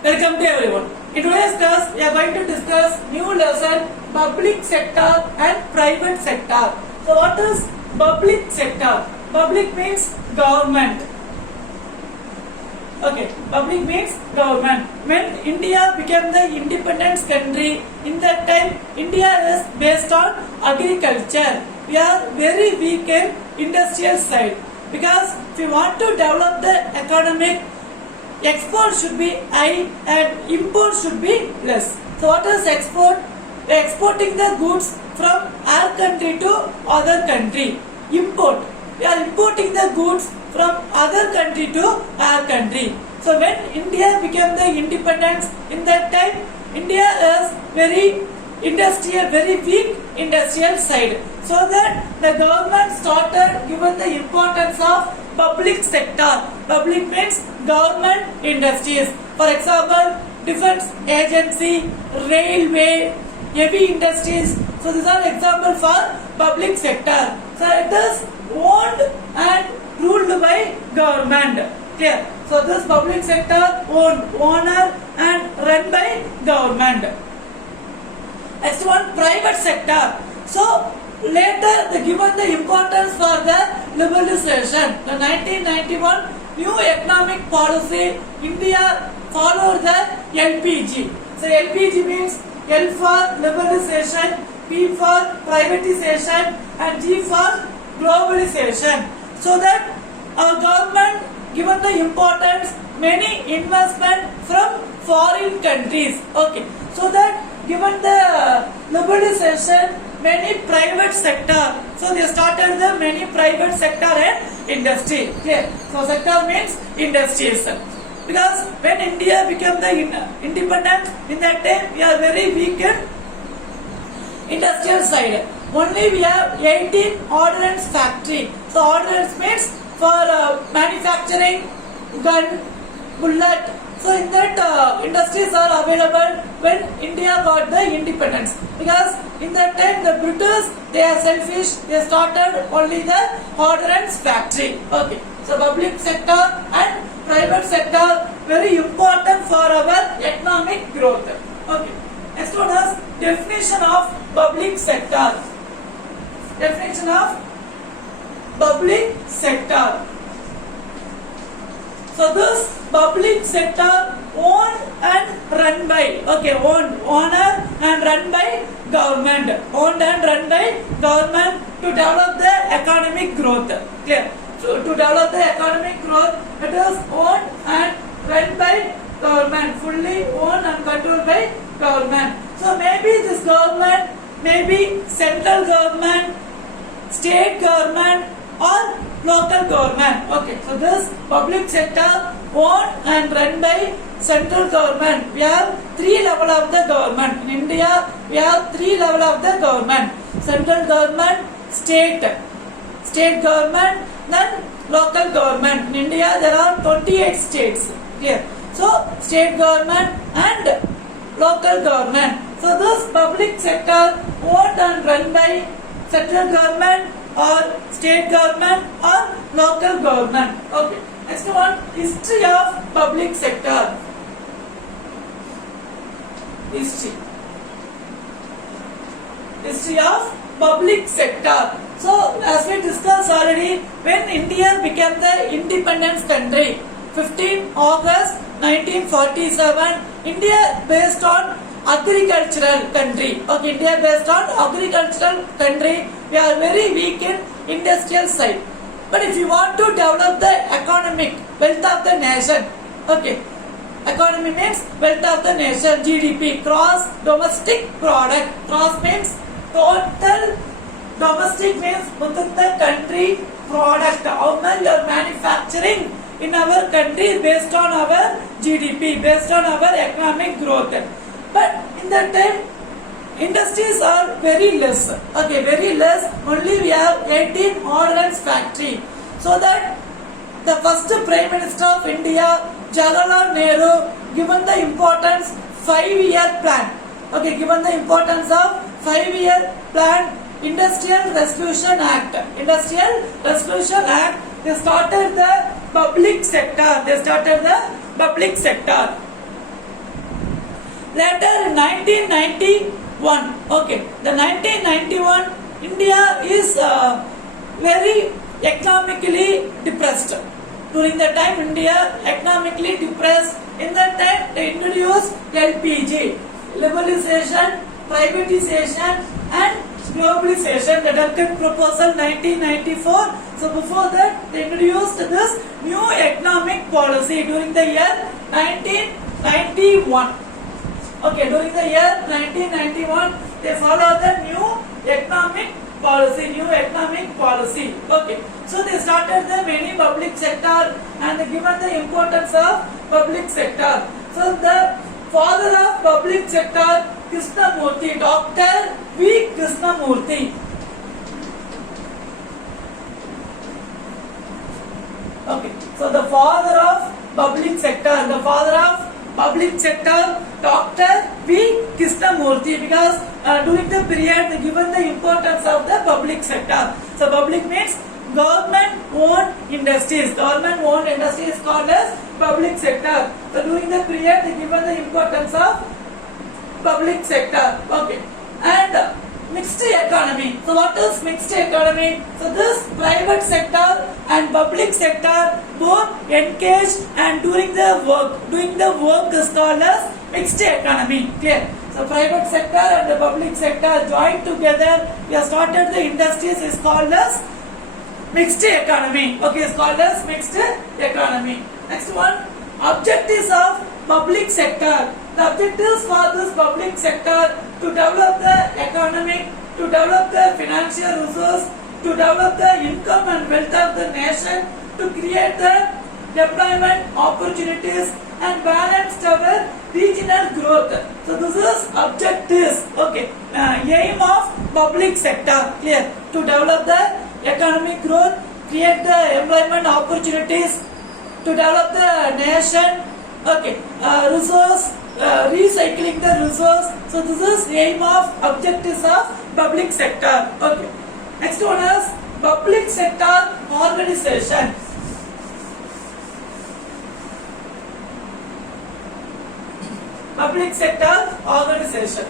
Welcome to everyone. In today's class, we are going to discuss new lesson public sector and private sector. So, what is public sector? Public means government. Okay, public means government. When India became the independent country, in that time India is based on agriculture. We are very weak in industrial side because if we want to develop the economic, export should be high and import should be less. So what is export? We are exporting the goods from our country to other country. Import. We are importing the goods from other country to our country. So when India became the independence, in that time India is very industrial, very weak industrial side. So that the government started given the importance of public sector. Public means government industries. For example, defense agency, railway, heavy industries. So these are example for public sector. So it is owned and ruled by government. Clear? So this public sector owned, owner and run by government. Next one, private sector. So later they given the importance for the liberalization. The 1991 new economic policy, India followed the LPG. So LPG means L for liberalization, P for privatization and G for globalization. So that our government given the importance many investment from foreign countries. Okay. So that given the liberalization many private sector. So they started the many private sector and industry. Clear? So sector means industries. Because when India became the independent, in that time we are very weak in industrial side. Only we have 18 ordnance factory. So ordnance means for manufacturing gun, bullet. So in that industries are available when India got the independence. Because in that time the British, they are selfish, they started only the ordnance factory. Okay. So public sector and private sector very important for our economic growth. Okay. Next one is definition of public sector. Definition of public sector. So this public sector owned and run by, okay, owned, owner and run by government. Owned and run by government to develop the economic growth. Clear? So to develop the economic growth, it is owned and run by government. Fully owned and controlled by government. So maybe this government, maybe central government, state government or local government. Okay, so this public sector owned and run by central government. We have three levels of the government. In India, we have three levels of the government. Central government, state government, then local government. In India, there are 28 states. Here, so state government and local government. So this public sector owned and run by central government or state government or local government. Okay. Next one, history of public sector. History of public sector. So as we discussed already, when India became the independent country, 15 August 1947, India based on agricultural country. Okay, India based on agricultural country. We are very weak in industrial side. But if you want to develop the economic wealth of the nation, okay, economy means wealth of the nation, GDP, gross domestic product. Gross means total, domestic means within the country product. How much you are manufacturing in our country based on our GDP, based on our economic growth. But in that time, industries are very less. Okay, very less. Only we have 18 ordnance factory. So that the first Prime Minister of India, Jawaharlal Nehru, given the importance 5-year plan. Okay, given the importance of 5-year plan, Industrial Resolution Act. Industrial Resolution Act, they started the public sector. later in 1991, okay, the 1991 India is very economically depressed. During the time India economically depressed, in that time they introduced LPG, liberalization, privatization and globalization, the Duncan proposal 1994. So before that they introduced this new economic policy during the year 1991. Okay, during the year 1991 they followed the new economic policy. Okay, so they started the many public sector and they given the importance of public sector. So the father of public sector, Krishnamurti, Dr. V. Krishnamurti. Okay, so the father of public sector, Dr. V. Krishnamurti, because during the period they given the importance of the public sector. So public means government-owned industries. Government-owned industry is called as public sector. So during the period they given the importance of public sector. Okay, and mixed economy. So what is mixed economy? So this private sector and public sector both engaged and doing the work is called as mixed economy. Clear? So private sector and the public sector joined together, we have started the industries, is called as mixed economy. Okay, it's called as mixed economy. Next one, objectives of public sector. The objectives for this public sector to develop the economic, to develop the financial resource, to develop the income and wealth of the nation, to create the employment opportunities and balance our regional growth. So this is objectives. Okay, aim of public sector. Clear? To develop the economic growth, create the employment opportunities, to develop the nation. Okay, resource, recycling the resource. So this is aim of objectives of public sector. Okay. Next one is public sector organization. Public sector organization.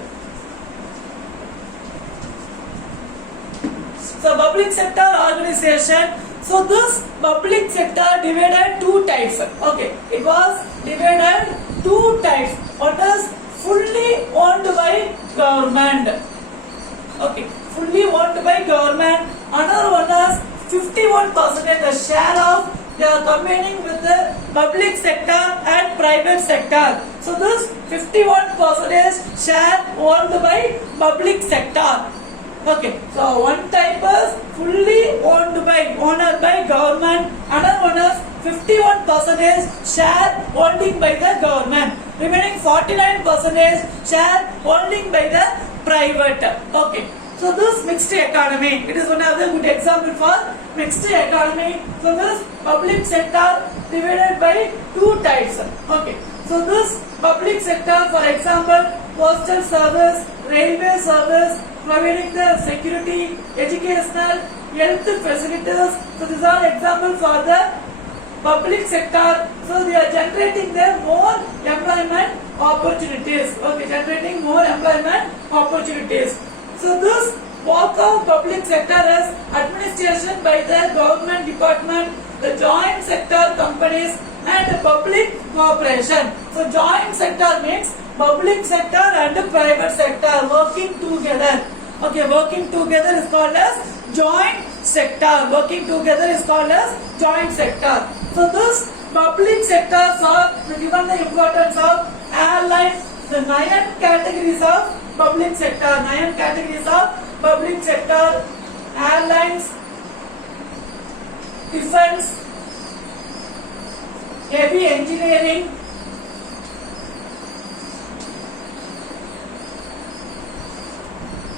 So public sector organization. So this public sector divided two types. Okay, it was divided two types. One is fully owned by government. Okay, fully owned by government. Another one is 51% the share of they are combining with the public sector and private sector. So this 51% share owned by public sector. Okay, so one type is fully owned by government. Another one is 51% share holding by the government. Remaining 49% share holding by the private. Okay. So this mixed economy, it is one of the good example for mixed economy. So this public sector divided by two types. Okay. So this public sector, for example, postal service, railway service, providing the security, educational, health facilities. So these are examples for the public sector. So they are generating the more employment opportunities. Okay, generating more employment opportunities. So this work of public sector is administration by the government department, the joint sector companies and public cooperation. So joint sector means public sector and private sector working together. Okay, working together is called as joint sector. Working together is called as joint sector. So this public sectors are given the importance of airlines, the 9 categories of public sector. 9 categories of public sector: airlines, defense, heavy engineering,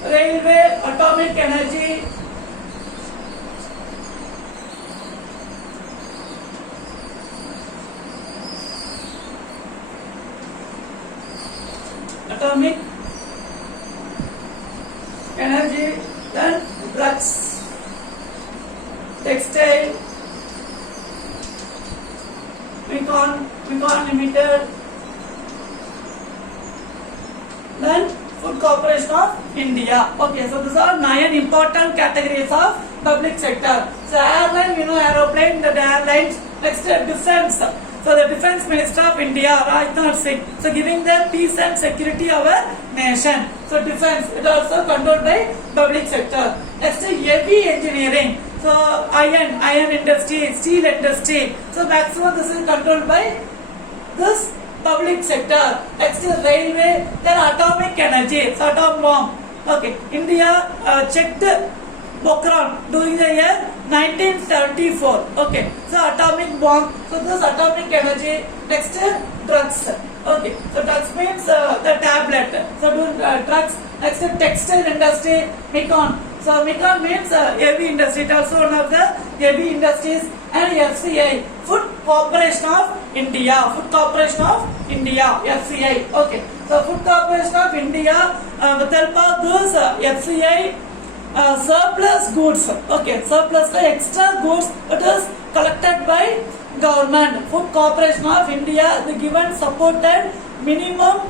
railway, atomic energy, energy, then drugs, textile, Mecon Limited, Then Food Corporation of India. Okay, so these are 9 important categories of public sector. So airline, you know, aeroplane, the airlines. Next, defense. So the Defense Minister of India, Rajnath Singh, so giving the peace and security of our nation. So defense, it also controlled by public sector. Next, heavy engineering. So iron industry, steel industry. So maximum this is controlled by this public sector. Next is railway, then atomic energy, so atom bomb. Okay, India checked Pokhran during the year 1974. Okay, so atomic bomb. So this atomic energy. Next drugs. Okay, so drugs means the tablet. So doing drugs. Next textile industry. Mekon. So Mekon means heavy industry. It also one of the heavy industries. And FCI, Food Corporation of India. Food Corporation of India. FCI. Okay, so Food Corporation of India with help of those FCI. Surplus goods, okay, surplus extra goods, it is collected by government. Food Corporation of India, the given supported minimum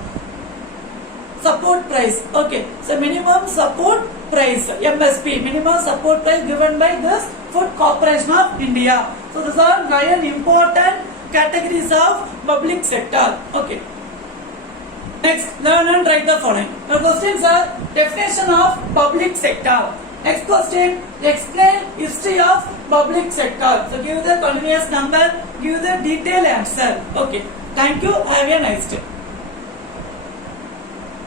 support price, okay, so minimum support price, MSP, minimum support price given by this Food Corporation of India. So these are 9 important categories of public sector, okay. Next, learn and write the following. The questions are definition of public sector. Next question, explain history of public sector. So give the continuous number, give the detailed answer. Okay. Thank you. Have a nice day.